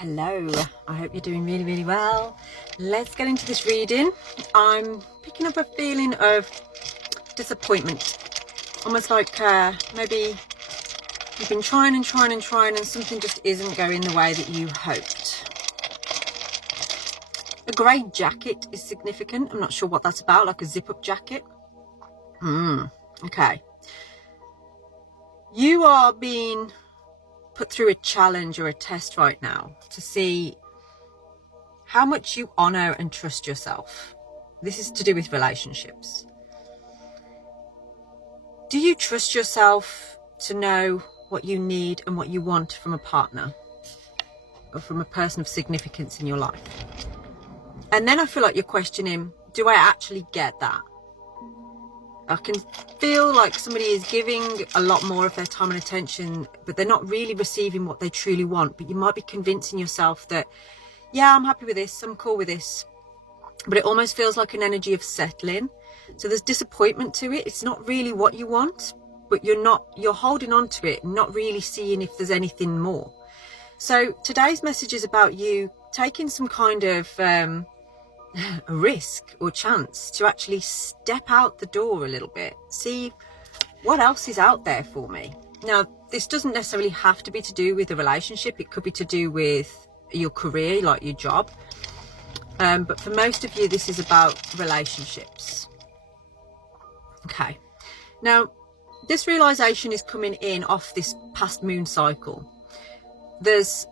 Hello, I hope you're doing really, really well. Let's get into this reading. I'm picking up a feeling of disappointment. Almost like maybe you've been trying and something just isn't going the way that you hoped. A grey jacket is significant. I'm not sure what that's about, like a zip-up jacket. Okay. You are being put through a challenge or a test right now to see how much you honor and trust yourself. This is to do with relationships. Do you trust yourself to know what you need and what you want from a partner or from a person of significance in your life? And then I feel like you're questioning, do I actually get that? I can feel like somebody is giving a lot more of their time and attention, but they're not really receiving what they truly want. But you might be convincing yourself that, yeah, I'm happy with this, I'm cool with this. But it almost feels like an energy of settling. So there's disappointment to it. It's not really what you want, but you're holding on to it, not really seeing if there's anything more. So today's message is about you taking some kind of a risk or chance to actually step out the door a little bit, see what else is out there for me. Now, this doesn't necessarily have to be to do with a relationship. It could be to do with your career, like your job. But for most of you, this is about relationships. Okay. Now, this realization is coming in off this past moon cycle. This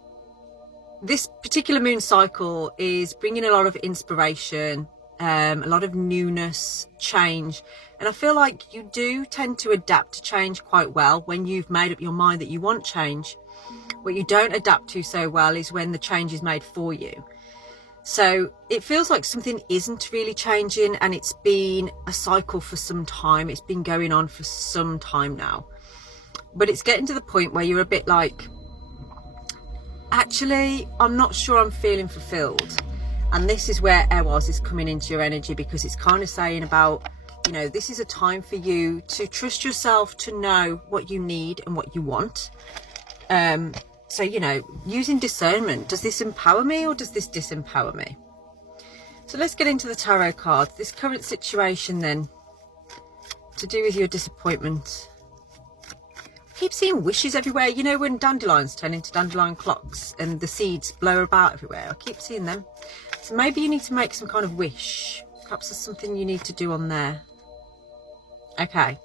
particular moon cycle is bringing a lot of inspiration, a lot of newness, change. And I feel like you do tend to adapt to change quite well when you've made up your mind that you want change. What you don't adapt to so well is when the change is made for you. So it feels like something isn't really changing, and it's been a cycle for some time. It's been going on for some time now. But it's getting to the point where you're a bit like, actually, I'm not sure I'm feeling fulfilled. And this is where Eros is coming into your energy, because it's kind of saying about, this is a time for you to trust yourself to know what you need and what you want. So, using discernment, does this empower me or does this disempower me? So let's get into the tarot cards. This current situation then, to do with your disappointment. Keep seeing wishes everywhere. When dandelions turn into dandelion clocks and the seeds blow about everywhere, I keep seeing them. So maybe you need to make some kind of wish. Perhaps there's something you need to do on there. Okay.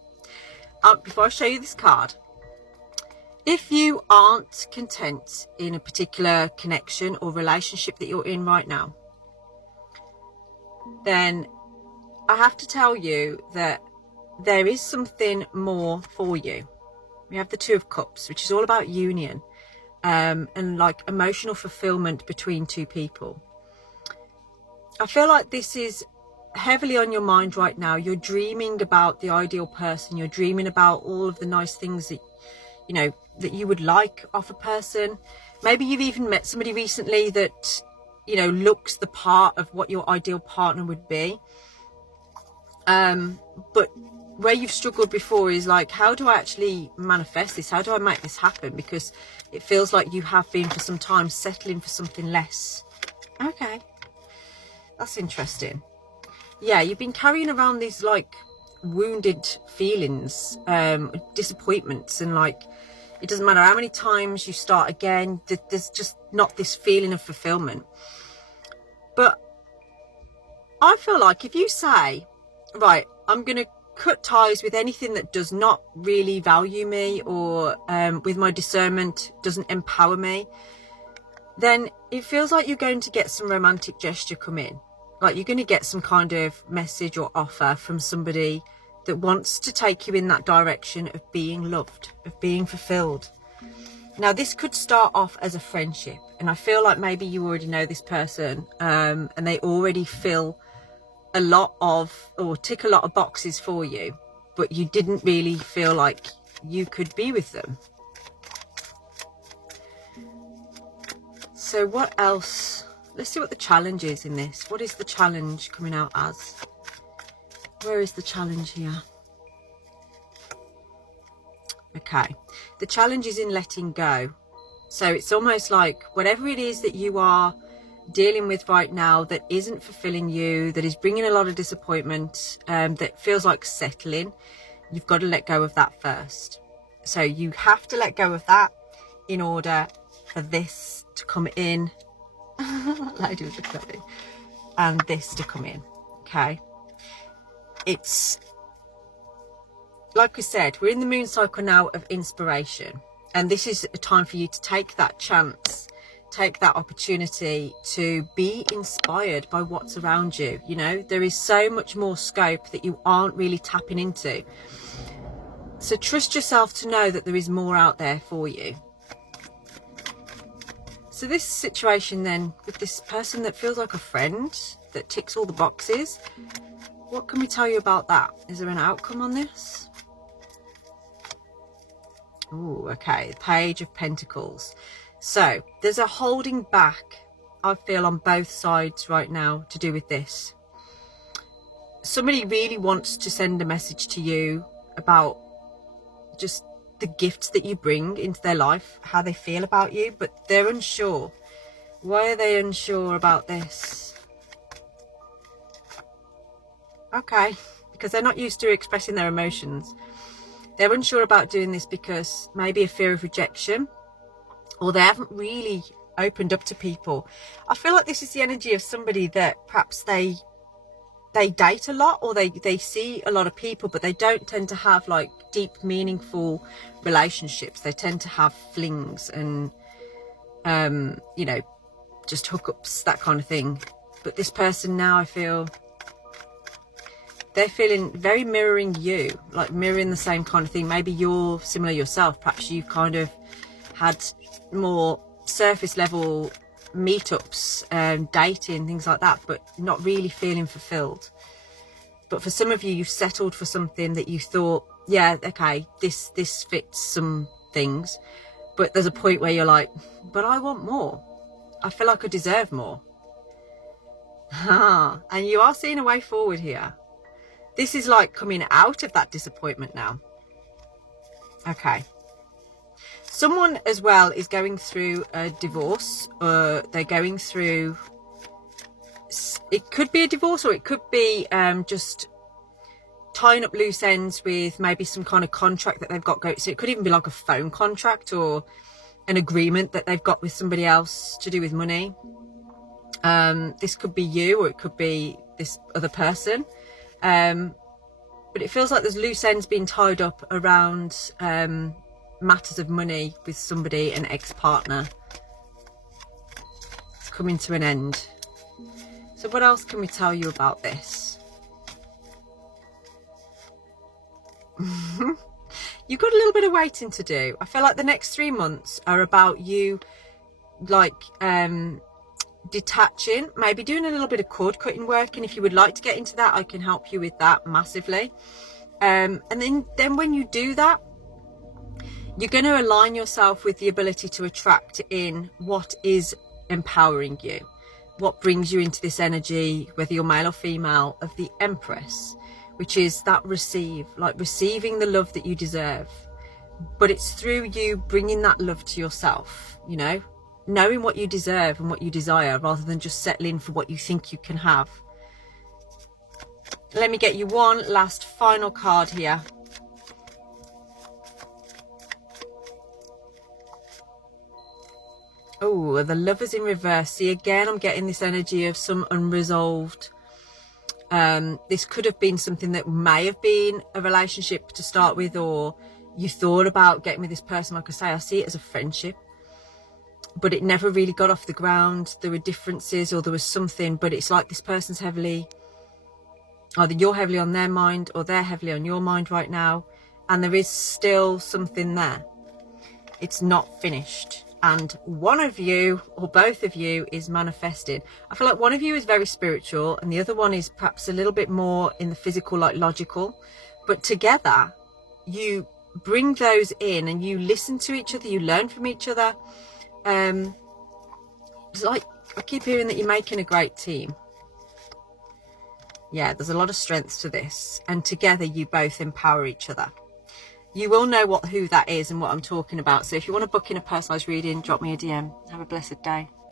Before I show you this card, if you aren't content in a particular connection or relationship that you're in right now, then I have to tell you that there is something more for you. We have the Two of Cups, which is all about union and like emotional fulfillment between two people. I feel like this is heavily on your mind right now. You're dreaming about the ideal person. You're dreaming about all of the nice things that, that you would like off a person. Maybe you've even met somebody recently that, looks the part of what your ideal partner would be. But where you've struggled before is like, how do I actually manifest this? How do I make this happen? Because it feels like you have been for some time settling for something less. Okay, that's interesting. Yeah, you've been carrying around these like wounded feelings, disappointments, and like it doesn't matter how many times you start again, there's just not this feeling of fulfillment. But I feel like if you say, right, I'm gonna cut ties with anything that does not really value me or with my discernment doesn't empower me, then it feels like you're going to get some romantic gesture come in. Like you're going to get some kind of message or offer from somebody that wants to take you in that direction of being loved, of being fulfilled. Now, this could start off as a friendship, and I feel like maybe you already know this person and they already fill a lot of, or tick a lot of boxes for you, but you didn't really feel like you could be with them. So what else? Let's see what the challenge is in this. What is the challenge coming out as? Where is the challenge here? Okay. The challenge is in letting go. So it's almost like whatever it is that you are dealing with right now that isn't fulfilling you, that is bringing a lot of disappointment, that feels like settling, you've got to let go of that first. So you have to let go of that in order for this to come in. Lady with the clothing. And this to come in. Okay. It's like we said, we're in the moon cycle now of inspiration. And this is a time for you to take that chance, take that opportunity to be inspired by what's around you. You know, there is so much more scope that you aren't really tapping into. So trust yourself to know that there is more out there for you. So this situation then, with this person that feels like a friend, that ticks all the boxes, what can we tell you about that? Is there an outcome on this? Oh, okay, Page of Pentacles. So there's a holding back, I feel, on both sides right now to do with this. Somebody really wants to send a message to you about just the gifts that you bring into their life, how they feel about you, but they're unsure. Why are they unsure about this? Okay, because they're not used to expressing their emotions. They're unsure about doing this because maybe a fear of rejection, or they haven't really opened up to people. I feel like this is the energy of somebody that perhaps they date a lot, or they see a lot of people, but they don't tend to have like deep, meaningful relationships. They tend to have flings and, you know, just hookups, that kind of thing. But this person now, I feel, they're feeling very mirroring you, like mirroring the same kind of thing. Maybe you're similar yourself. Perhaps you've kind of had more surface level meetups, dating, things like that, but not really feeling fulfilled. But for some of you, you've settled for something that you thought, yeah, okay, this fits some things, but there's a point where you're like, but I want more. I feel like I deserve more. And you are seeing a way forward here. This is like coming out of that disappointment now. Okay. Someone as well is going through a divorce, or they're going through, it could be a divorce, or it could be just tying up loose ends with maybe some kind of contract that they've got going. So it could even be like a phone contract or an agreement that they've got with somebody else to do with money. This could be you, or it could be this other person. But it feels like there's loose ends being tied up around matters of money with somebody, an ex-partner. It's coming to an end. So what else can we tell you about this? You've got a little bit of waiting to do. I feel like the next 3 months are about you, like, detaching, maybe doing a little bit of cord cutting work, and if you would like to get into that, I can help you with that massively. And then when you do that, you're going to align yourself with the ability to attract in what is empowering you, what brings you into this energy, whether you're male or female, of the Empress, which is that receiving the love that you deserve. But it's through you bringing that love to yourself, you know, knowing what you deserve and what you desire, rather than just settling for what you think you can have. Let me get you one last final card here. Oh, the Lovers in reverse. See, again, I'm getting this energy of some unresolved. This could have been something that may have been a relationship to start with, or you thought about getting with this person. Like I say, I see it as a friendship, but it never really got off the ground. There were differences, or there was something, but it's like this person's heavily, either you're heavily on their mind or they're heavily on your mind right now, and there is still something there. It's not finished. And one of you, or both of you, is manifesting. I feel like one of you is very spiritual and the other one is perhaps a little bit more in the physical, like logical. But together, you bring those in and you listen to each other, you learn from each other. It's like, I keep hearing that you're making a great team. Yeah, there's a lot of strength to this. And together, you both empower each other. you will know who that is and what I'm talking about. So if you want to book in a personalised reading, drop me a DM. Have a blessed day.